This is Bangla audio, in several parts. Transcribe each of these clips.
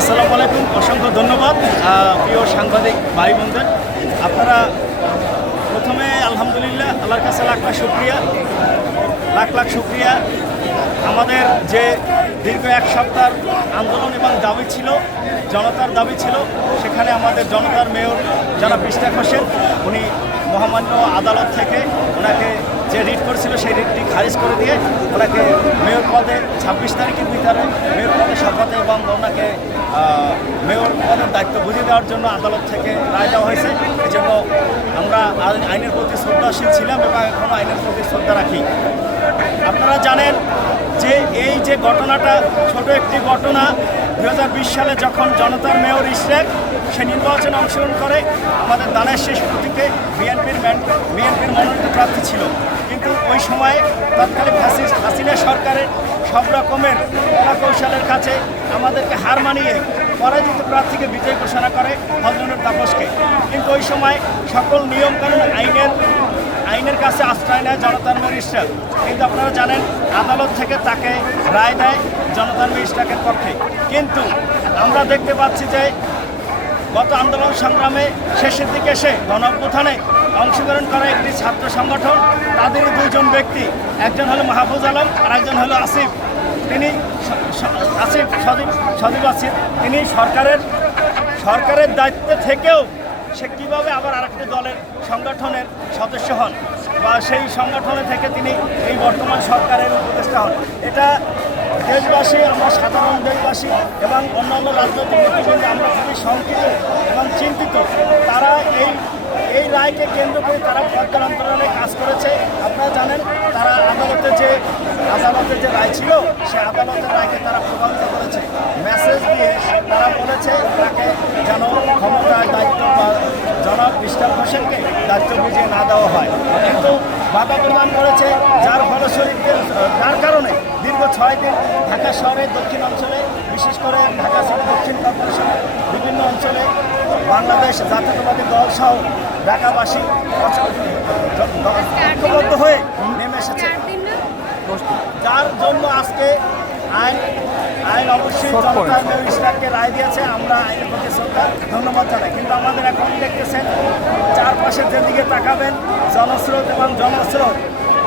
আসসালামু আলাইকুম, অসংখ্য ধন্যবাদ। প্রিয় সাংবাদিক ভাই বোনদের আপনারা প্রথমে আলহামদুলিল্লাহ, আল্লাহর কাছে লাখ লাখ শুক্রিয়া। লাখ লাখ শুক্রিয়া। আমাদের যে দীর্ঘ এক সপ্তাহ আন্দোলন এবং দাবি ছিল, জনতার দাবি ছিল, সেখানে আমাদের জনতার মেয়র যারা পৃষ্ঠাক হোসেন, উনি মহামান্য আদালত থেকে ওনাকে যে রিট করেছিল সেই রিটটি খারিজ করে দিয়ে ওনাকে মেয়র পদে ছাব্বিশ তারিখের ভিতরে মেয়র পদে শপথে এবং ওনাকে মেয়র পদের দায়িত্ব বুঝিয়ে দেওয়ার জন্য আদালত থেকে রায় দেওয়া হয়েছে। এই জন্য আমরা আইনের প্রতি শ্রদ্ধাশীল ছিলাম এবং এখনও আইনের প্রতি শ্রদ্ধা রাখি। আপনারা জানেন যে এই যে ঘটনাটা, ছোট একটি ঘটনা দু হাজার বিশ সালে যখন জনতার মেয়র ইশরেক সে নির্বাচনে অংশগ্রহণ করে। আমাদের দানের শেষ প্রতীকে বিএনপির বিএনপির মনোনীত প্রার্থী ছিল। কিন্তু ওই সময়ে তৎকালীন হাসি- হাসিনা সরকারের সব রকমের কৌশলের কাছে আমাদেরকে হার মানিয়ে পরাজিত প্রার্থীকে বিজয় ঘোষণা করে হজরনুর তাপসকে। কিন্তু ওই সময় সকল নিয়মকানুন আইনের আইনের কাছে আশ্রয় নেয় জনতার ম্যাজিস্ট্রেট কিন্তু আপনারা জানেন, আদালত থেকে তাকে রায় দেয় জনতার ম্যাজিস্ট্রেটের পক্ষে। কিন্তু আমরা দেখতে পাচ্ছি যে গত আন্দোলন সংগ্রামে শেষের দিকে এসে গণঅভ্যুত্থানে অংশগ্রহণ করা একটি ছাত্র সংগঠন, তাদের দুইজন ব্যক্তি, একজন হলো মাহফুজ আলম আর একজন হলো আসিফ। তিনি আসিফ সজীব সজীব আসিফ, তিনি সরকারের সরকারের দায়িত্ব থেকেও সে কীভাবে আবার আরেকটি দলের সংগঠনের সদস্য হন বা সেই সংগঠনে থেকে তিনি এই বর্তমান সরকারের উপদেষ্টা হন, এটা দেশবাসী, আমরা সাধারণ দেশবাসী এবং অন্যান্য রাজনৈতিক নেতৃবৃন্দ, আমরা খুবই শঙ্কিত এবং চিন্তিত। তারা এই এই রায়কে কেন্দ্র করে তারা পদ্মার অন্তরালে কাজ করেছে। আপনারা জানেন, তারা আদালতে যে আদালতের যে রায় ছিল, সে আদালতের রায়কে তারা প্রভাবিত করেছে। মেসেজ দিয়ে তারা বলেছে তাকে যেন ক্ষমতার দায়িত্ব বা জনাব ইস্টার হোসেনকে দায়িত্ব বুঝিয়ে না দেওয়া হয়। কিন্তু বাধা প্রদান করেছে যার ফলস্বরূপ যার কারণে দীর্ঘ ছয় দিন ঢাকা শহরের দক্ষিণ অঞ্চলে বিশেষ করে ঢাকা শহর দক্ষিণ কর্পোরেশনের বিভিন্ন অঞ্চলে বাংলাদেশ জাতীয়তাবাদী দল সহ ঢাকাবাসী ঐক্যবদ্ধ হয়ে নেমে এসেছে। যার জন্য আজকে আইন আইন অবশ্যই মেয়র ইসলামকে রায় দিয়েছে। আমরা আইনের প্রতি শ্রদ্ধা ধন্যবাদ জানাই। কিন্তু আমাদের এখন দেখতেছেন চারপাশে যেদিকে তাকাবেন, জনস্রোত এবং জনস্রোত।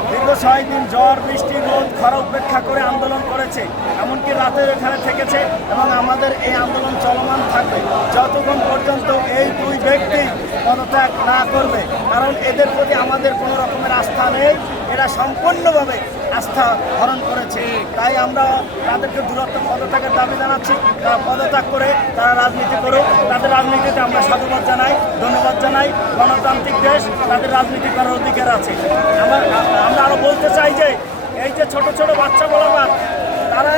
দীর্ঘ ছয় দিন ঝড়, বৃষ্টি, রোদ, খরা উপেক্ষা করে আন্দোলন করেছে। এমনকি রাতের এখানে থেকেছে এবং আমাদের এই আন্দোলন চলমান থাকবে। যতক্ষণ পর্যন্ত এই দুই ব্যক্তি পদত্যাগ না করবে, কারণ এদের প্রতি আমাদের কোনো রকমের আস্থা নেই। এরা সম্পূর্ণভাবে আস্থা হরণ করেছে। তাই আমরা তাদেরকে দূরত্ব পদত্যাগের দাবি জানাচ্ছি। তারা পদত্যাগ করে তারা রাজনীতি করুক। তাদের রাজনীতিতে আমরা সাধুবাদ জানাই, ধন্যবাদ জানাই। গণতান্ত্রিক দেশ, তাদের রাজনীতি করার অধিকার আছে। আমার আরও বলতে চাই যে, এই যে ছোট ছোট বাচ্চা বলাবার তারা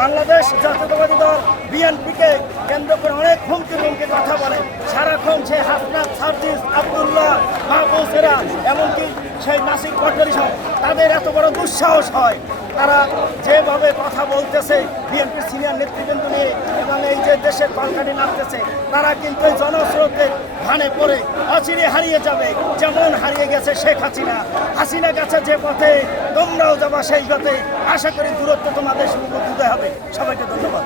বাংলাদেশ জাতীয়তাবাদী দল, বিএনপিকে কেন্দ্র করে অনেক হুমকি হুমকি কথা বলে সারাক্ষণ সে হাসনাত সার্জিস আবদুল্লাহ মাহবুসেরা এমনকি সেই নাসিক পটরি সহ তাদের এত বড় দুঃসাহস হয়। তারা যেভাবে কথা বলতেছে বিএনপির সিনিয়র নেতৃবৃন্দ নিয়ে এবং এই যে দেশের কলকাঠি নামতেছে তারা কিন্তু জনস্রোতের ভানে পড়ে, অচিরে হারিয়ে যাবে। যেমন হারিয়ে গেছে শেখ হাসিনা। হাসিনা গেছে যে পথে, তোমরাও যাবা সেই পথে। আশা করি দূরত্ব তোমাদের শুভ হবে। সবাইকে ধন্যবাদ।